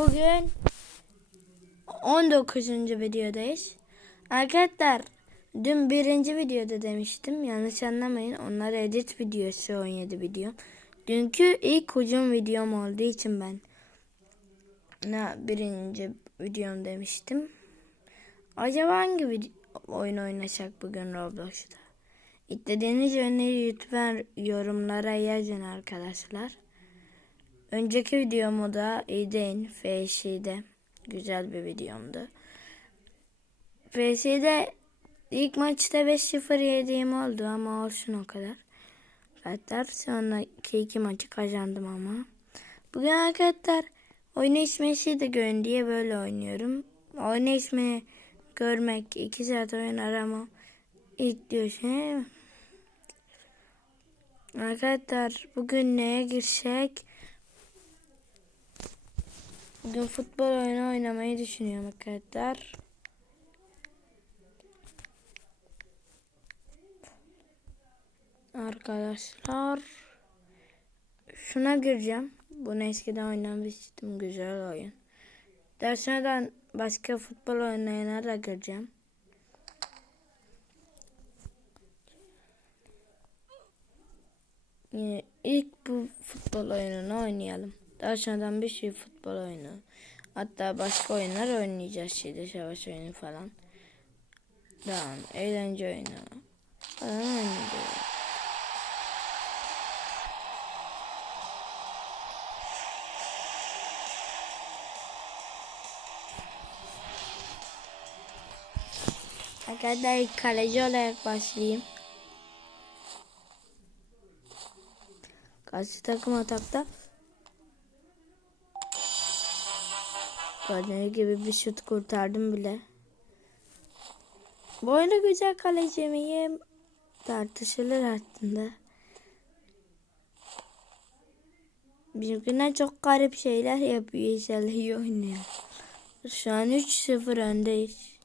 Bugün 19. videodayız. Arkadaşlar dün birinci videoda demiştim. Yanlış anlamayın. Onlar edit videosu 17 video. Dünkü ilk hücum videom olduğu için ben ne birinci videom demiştim. Acaba hangi oyun oynasak bugün Roblox'ta? İstediğiniz öneri lütfen yorumlara yazın arkadaşlar. Önceki videomu da izleyin. FS'de güzel bir videomdu. FS'de ilk maçta 5-0 yediğim oldu ama olsun o kadar. Arkadaşlar sonraki iki maçı kazandım ama. Bugün arkadaşlar oyun ismesi de görün diye böyle oynuyorum. Oyun ismini görmek, iki saat oyun arama istiyorsun. Arkadaşlar bugün neye girsek? Bugün futbol oyunu oynamayı düşünüyorum arkadaşlar. Arkadaşlar şuna gireceğim. Bunu eskiden oynamıştım. Güzel oyun. Dersine başka futbol oynayana da gireceğim. Yine ilk bu futbol oyununu oynayalım. Sonradan bir sürü futbol oyunu. Hatta başka oyunlar oynayacağız şeyde savaş oyunu falan. Daha eğlence oyunu falan oynayacağız. Arkadaşlar kaleci olarak başlayayım. Karşı takım atakta. Gördüğünüz gibi bir şut kurtardım bile. Oyunda güzel kaleci miyim? Tartışılır aslında. Bizimkiler çok garip şeyler yapıyor. İnşallah iyi oynuyor. Şu an 3-0 öndeyiz.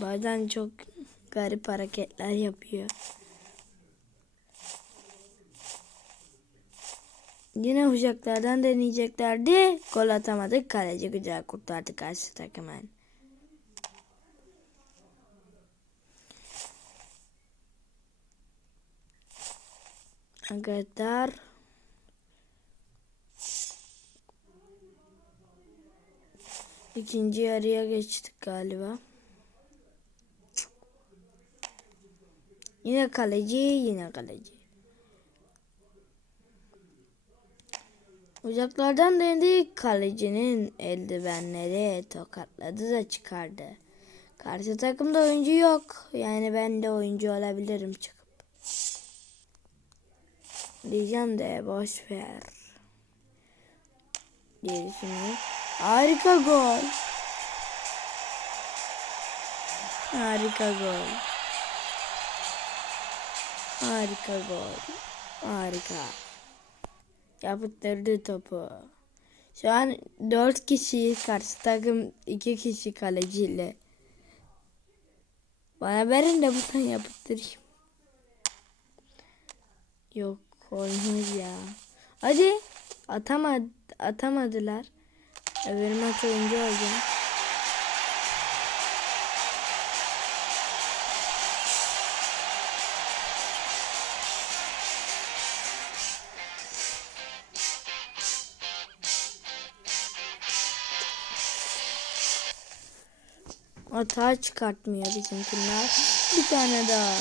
Bazen çok garip hareketler yapıyor. Yine uçaklardan deneyeceklerdi. Gol atamadık. Kaleci güzel kurtardı karşı takımın. Arkadaşlar ikinci yarıya geçtik galiba. Yine kaleci, yine kaleci. Uzaklardan denedik kalecinin eldivenleri tokatladı da çıkardı. Karşı takımda oyuncu yok. Yani ben de oyuncu olabilirim çıkıp. Diyeceğim de boş ver. Diye. Harika gol. Harika gol. Harika gol. Harika. Yapıttırdı topu. Şu an 4 kişi karşı takım 2 kişi kaleciyle. Bana verin de buradan yapıttırayım. Yok olmaz ya. Hadi atamad atamadılar. Öbür maç oyuncu olacağım. Hata çıkartmıyor bizimkiler. Bir tane daha.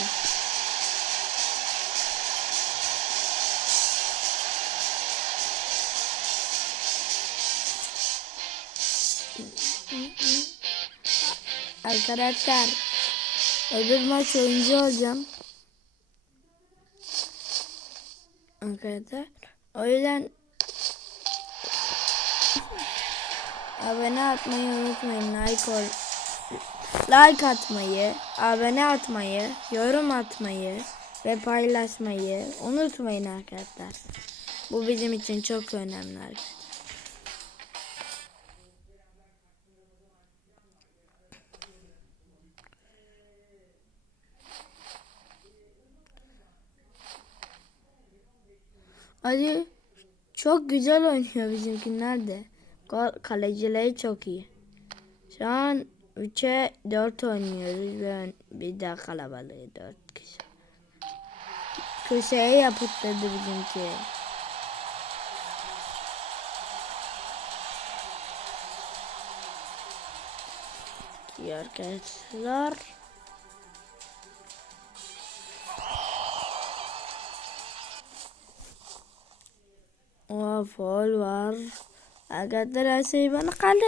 Arkadaşlar öbür maç oyuncu olacağım. Arkadaşlar o yüzden abone atmayı unutmayın. Like ol like atmayı, abone atmayı, yorum atmayı ve paylaşmayı unutmayın arkadaşlar. Bu bizim için çok önemli arkadaşlar. Ali çok güzel oynuyor bizimkiler de. Kalecileri çok iyi. Şu an 3'e 4 oynuyoruz ve bir daha kalabalığı 4 kişi. Köşeye yapıştırdı bizimki. İyi arkadaşlar. Oha foul var. Arkadaşlar her şey bana kaldı.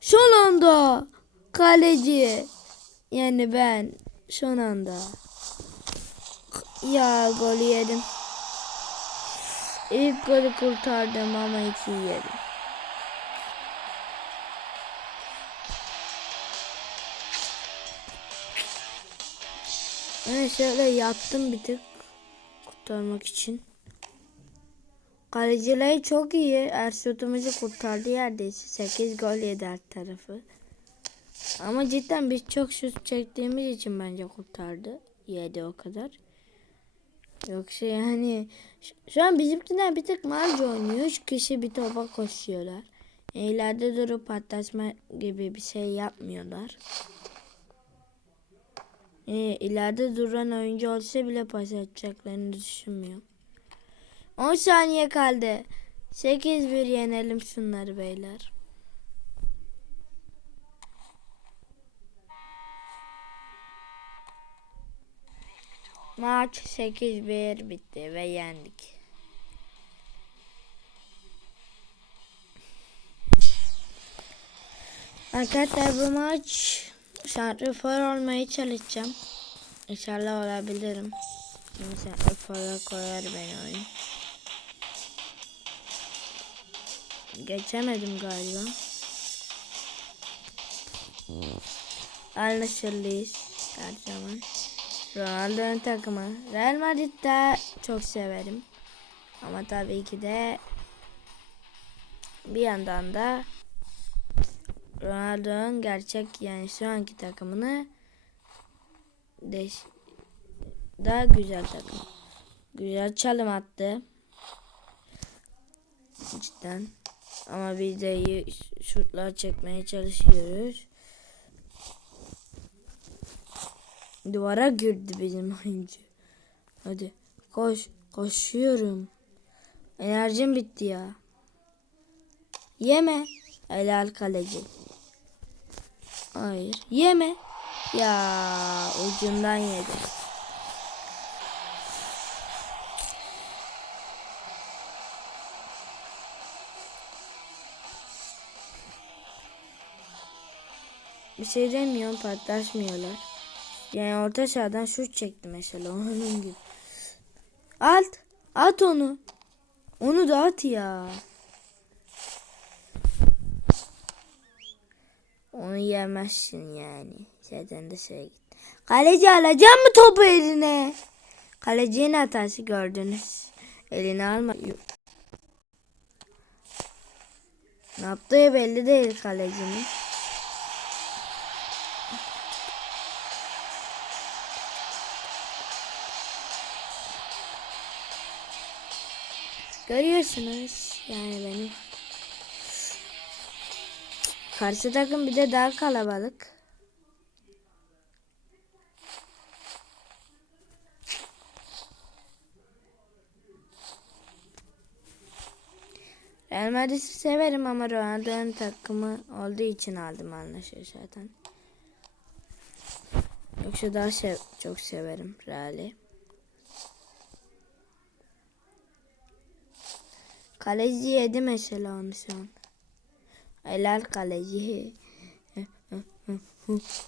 Son anda kaleci. Yani ben son anda. Ya golü yedim. İlk golü kurtardım ama iki yedim. Ben şöyle yattım bir tık kurtarmak için. Kalecileri çok iyi. Erşut'umuzu kurtardı yerdeyse. 8 gol yedi her tarafı. Ama cidden biz çok şut çektiğimiz için bence kurtardı. Yedi o kadar. Yoksa yani şu, an bizimkiler bir tık malca oynuyor. Üç kişi bir topa koşuyorlar. İleride durup patlatma gibi bir şey yapmıyorlar. Ee, ileride duran oyuncu olsa bile pas atacaklarını düşünmüyorum. 10 saniye kaldı. 8-1 yenelim şunları beyler. Maç 8-1 bitti ve yendik. Arkadaşlar bu maç şantrıfor olmaya çalışacağım. İnşallah olabilirim. Şantrıfora koyar beni oyun. Geçemedim galiba. Anlaşılıyız her zaman. Ronaldo'nun takımı. Real Madrid'de çok severim. Ama tabii ki de bir yandan da Ronaldo'nun gerçek yani şu anki takımını değiş daha güzel takım. Güzel çalım attı. Cidden. Ama biz de şutlar çekmeye çalışıyoruz. Duvara girdi bizim oyuncu. Hadi koş. Koşuyorum. Enerjim bitti ya. Yeme. Helal kaleci. Hayır. Yeme. Ya ucundan yedi. Bir şey demiyorum patlaşmıyorlar. Yani orta sahadan şut çekti mesela onun gibi. At. At onu. Onu da at ya. Onu yemezsin yani. Zaten şey git. Kaleci alacağım mı topu eline? Kalecinin hatası gördünüz. Eline alma. Ne yaptığı belli değil kalecinin. Görüyorsunuz yani benim. Karşı takım bir de daha kalabalık. Real Madrid'i severim ama Ronaldo'nun takımı olduğu için aldım anlaşıyor zaten. Yoksa daha sev çok severim Real'i. Kaleci yedi mesela onu şu an. Helal kaleci.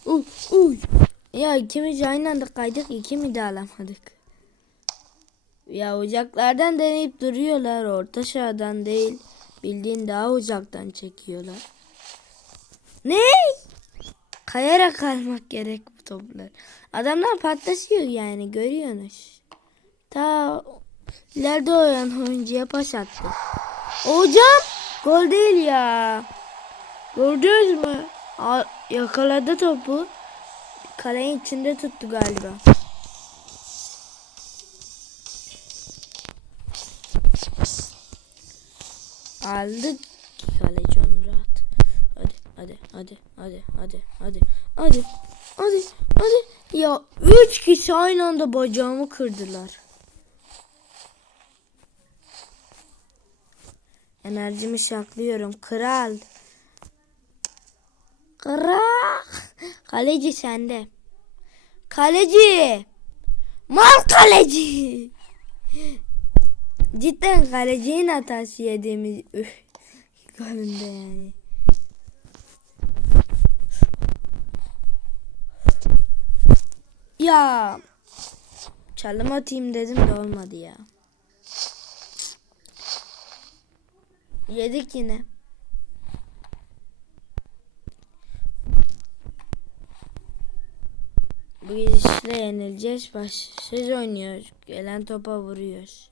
uh, uh. Ya ikimiz aynı anda kaydık ikimiz de alamadık. Ya uzaklardan deneyip duruyorlar. Orta sahadan değil. Bildiğin daha uzaktan çekiyorlar. Ne? Kayarak almak gerek bu toplar. Adamlar patlaşıyor yani görüyorsunuz. Ta ileride oyan oyuncuya pas attı. Hocam gol değil ya. Gördünüz mü? Al, yakaladı topu. Kalenin içinde tuttu galiba. Aldık kaleci onu rahat. Hadi hadi hadi hadi hadi hadi hadi hadi hadi. Ya üç kişi aynı anda bacağımı kırdılar. Enerjimi şaklıyorum. Kral. Kral. Kaleci sende. Kaleci. Mal kaleci. Cidden kalecinin hatası yediğimiz üf, golünde yani. Ya çalım atayım dedim de olmadı ya. Yedik yine. Bu gidişle yenileceğiz. Başsız oynuyoruz. Gelen topa vuruyoruz.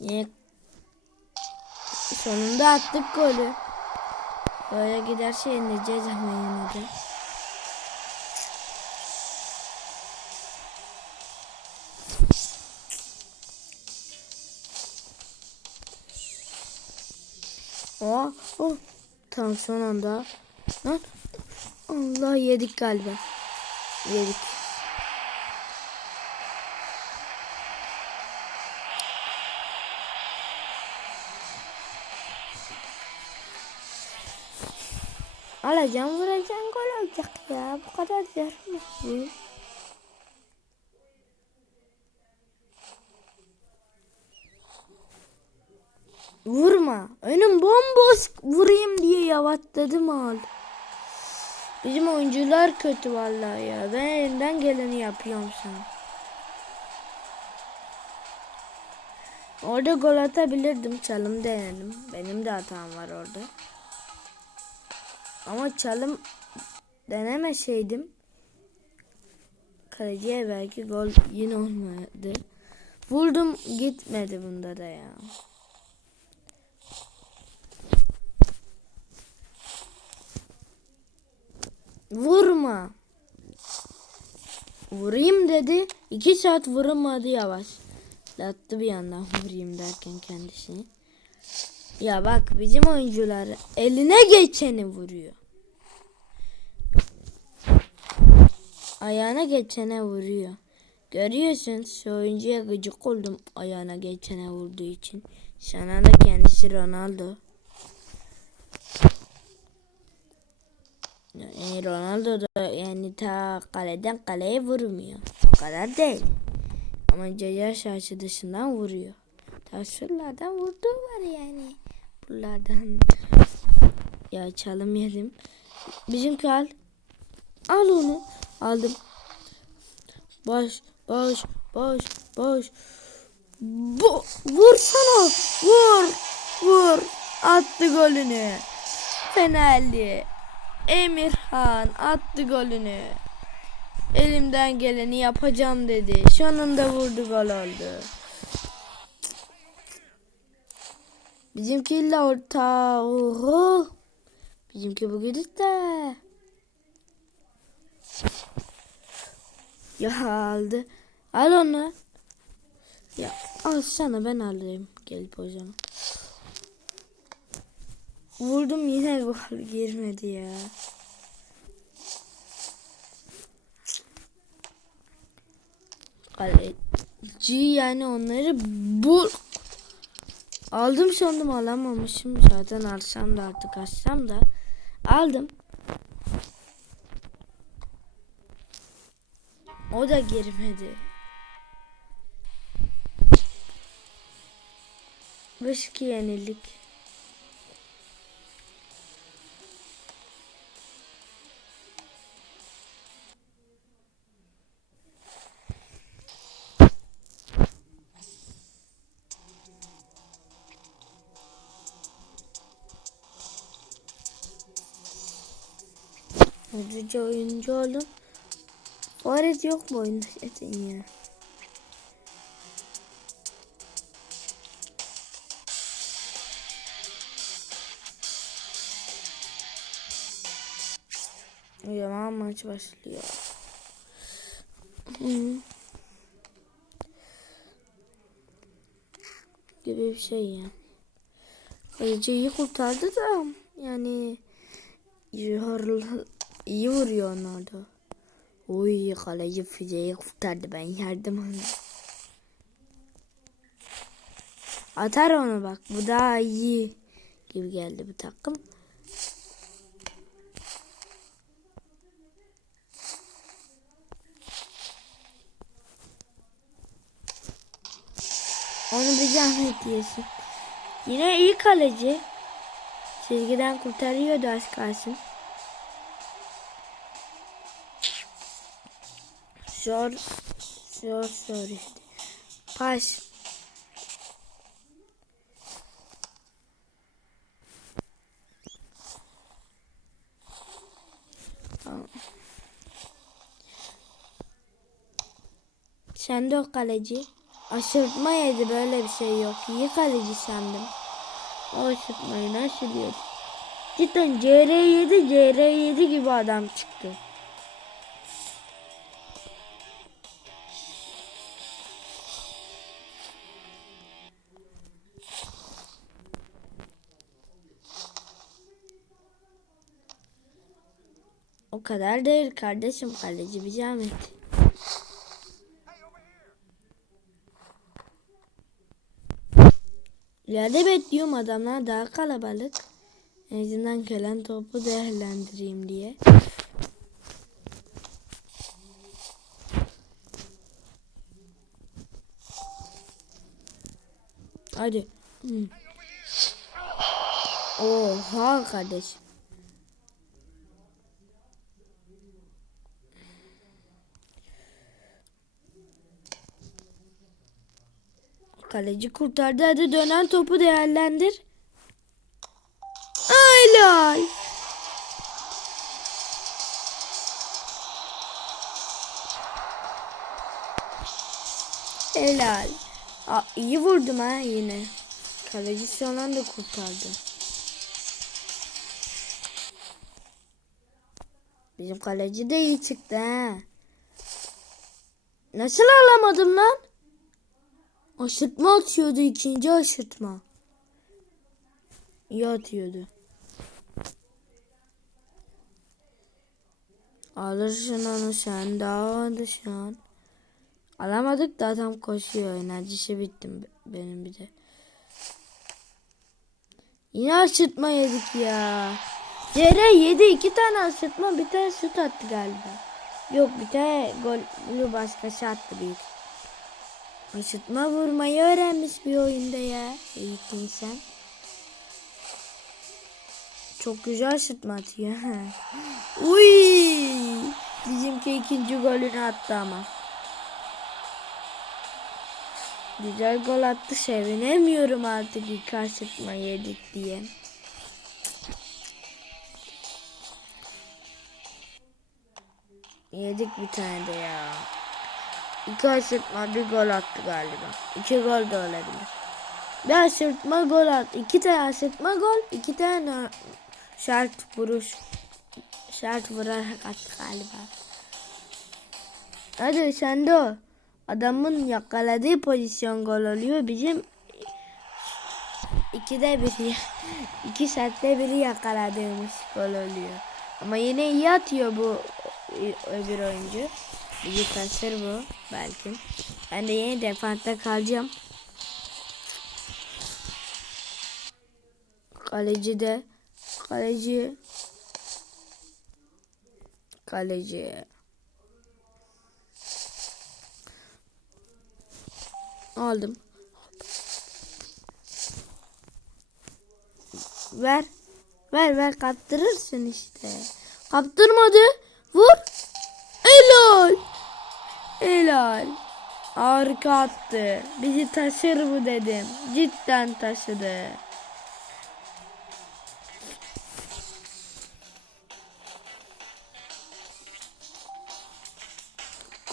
Yine sonunda attık golü. Böyle giderse yenileceğiz ama yine. Oh, oh. Tam son anda. Lan. Allah yedik galiba. Yedik. Alacağım vuracağım gol olacak ya. Bu kadar zor Vurma. Önüm bomboş vurayım diye yavaşladım al. Bizim oyuncular kötü vallahi ya. Ben elimden geleni yapıyorum sana. Orada gol atabilirdim. Çalım denedim. Benim de hatam var orada. Ama çalım denemeseydim kaleciye belki gol yine olmadı. Vurdum gitmedi bunda da ya. Vurma. Vurayım dedi. iki saat vuramadı yavaş. Lattı bir yandan vurayım derken kendisini. Ya bak bizim oyuncular eline geçeni vuruyor. Ayağına geçene vuruyor. Görüyorsun şu oyuncuya gıcık oldum ayağına geçene vurduğu için. Sana da kendisi Ronaldo. Ronaldo da yani ta kaleden kaleye vurmuyor. O kadar değil. Ama ceza sahası dışından vuruyor. Taşırlardan vurduğu var yani. Buralardan. Ya çalım yedim. Bizimki al. Onu. Aldım. Boş, boş, boş, boş. Bu, vursana. Vur, vur. Attı golünü. Fenerli. Emirhan attı golünü. Elimden geleni yapacağım dedi. Sonunda vurdu gol oldu. Bizimki illa orta. Oho. Bizimki bu gidip de. Ya aldı. Al onu. Ya al sana ben alayım. Gelip zaman. Vurdum yine gol girmedi ya. Kaleci yani onları bul. Aldım sandım alamamışım. Zaten alsam da artık açsam da. Aldım. O da girmedi. Beş iki Hızlıca oyuncu oğlum. Faret yok mu oyunda zaten ya? O zaman maç başlıyor. Gibi bir şey ya. Kaleci iyi kurtardı da yani yor- iyi vuruyor onlar da. Oy kaleci füzeyi kurtardı ben yardım onu. Atar onu bak bu daha iyi gibi geldi bu takım. Onu bir zahmet yesin. Yine iyi kaleci. Çizgiden kurtarıyordu az kalsın. Zor, zor, zor işte. Pas. Tamam. Sen de o kaleci. Aşırtma yedi böyle bir şey yok. İyi kaleci sandım. O aşırtmayı nasıl yedi? Cidden CR7 CR7 gibi adam çıktı. O kadar değil kardeşim kaleci bir zahmet. İleride bekliyorum adamlar daha kalabalık. En azından gelen topu değerlendireyim diye. Hadi. Oha kardeşim. Kaleci kurtardı. Hadi dönen topu değerlendir. Helal. Helal. Aa, iyi vurdum ha yine. Kaleci son anda kurtardı. Bizim kaleci de iyi çıktı ha. Nasıl alamadım lan? Aşırtma atıyordu ikinci aşırtma. İyi atıyordu. Alırsın onu sen daha alırsın. Alamadık da adam koşuyor. Enerjisi bitti benim bir de. Yine aşırtma yedik ya. CR yedi iki tane aşırtma bir tane şut attı galiba. Yok bir tane golü başkası attı büyük. Aşırtma vurmayı öğrenmiş bir oyunda ya. Eğitim sen. Çok güzel aşırtma atıyor. Uy! Bizimki ikinci golünü attı ama. Güzel gol attı. Sevinemiyorum artık ilk aşırtma yedik diye. Yedik bir tane de ya. İki aşırtma bir gol attı galiba. İki gol de olabilir. Bir aşırtma gol attı. İki tane aşırtma gol. iki tane şart vuruş. Şart vurarak attı galiba. Hadi sen de o. Adamın yakaladığı pozisyon gol oluyor. Bizim ikide biri, iki saatte biri yakaladığımız gol oluyor. Ama yine iyi atıyor bu öbür oyuncu. Bir pasır bu belki. Ben de yeni defansta kalacağım. Kaleci de kaleci kaleci aldım. Ver. Ver ver kaptırırsın işte. Kaptırmadı. Vur. Helal. Harika attı. Bizi taşır bu dedim. Cidden taşıdı.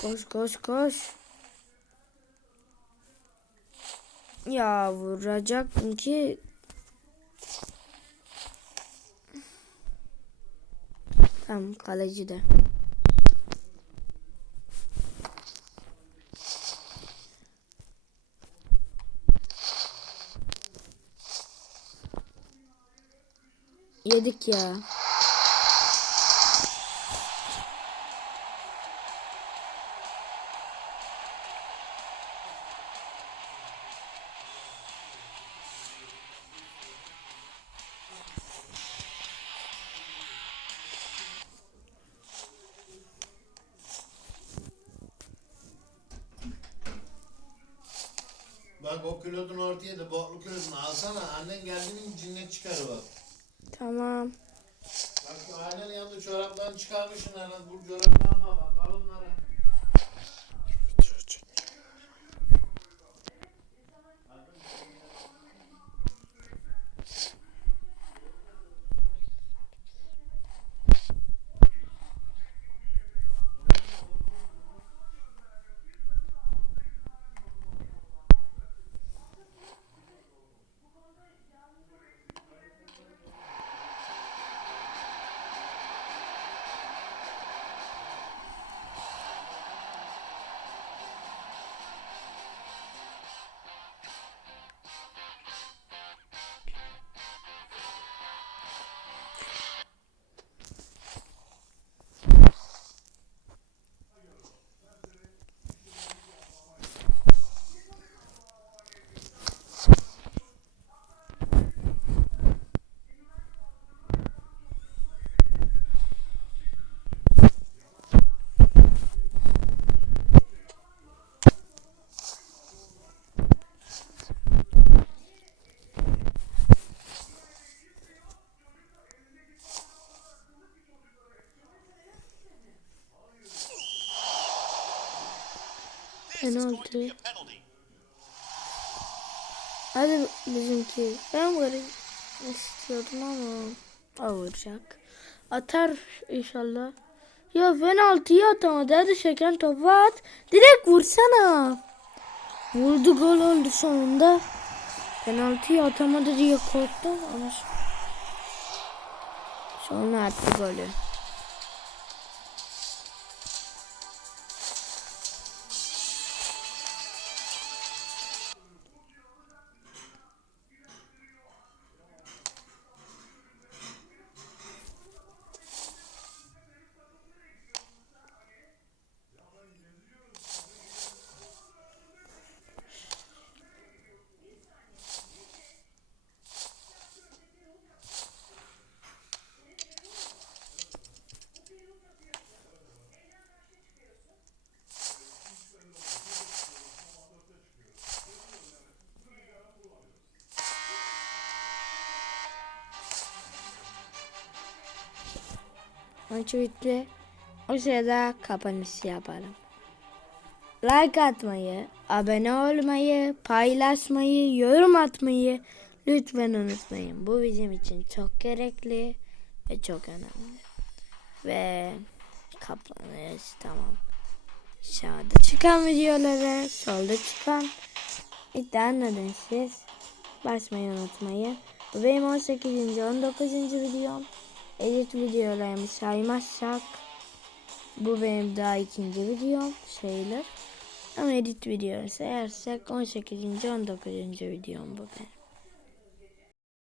Koş koş koş. Ya vuracaktım ki Tamam kaleci de. Yedik ya. Bak o kilodun ortaya da boklu kilodunu alsana. Annen geldiğinin cinnet çıkarı bak. Tamam. Bak ailenin yanında çoraplarını çıkarmışsın herhalde. Bu çoraplarına Penaltı. Hadi bizimki. Ben varım istiyordum ama o vuracak. Atar inşallah. Ya penaltıyı atamadı. Hadi şeken topu at. Direkt vursana. Vurdu gol oldu sonunda. Penaltıyı atamadı diye korktum ama sonra attı golü. Maç bitti. O sırada kapanış yaparım. Like atmayı, abone olmayı, paylaşmayı, yorum atmayı lütfen unutmayın. Bu bizim için çok gerekli ve çok önemli. Ve kapanış tamam. Sağda çıkan videoları, solda çıkan iddianladın siz. Basmayı unutmayın. Bu benim 18. 19. videom. Edit videolarımı saymazsak bu benim daha ikinci videom sayılır. Ama edit videoları sayarsak 18. 19. videom bu benim.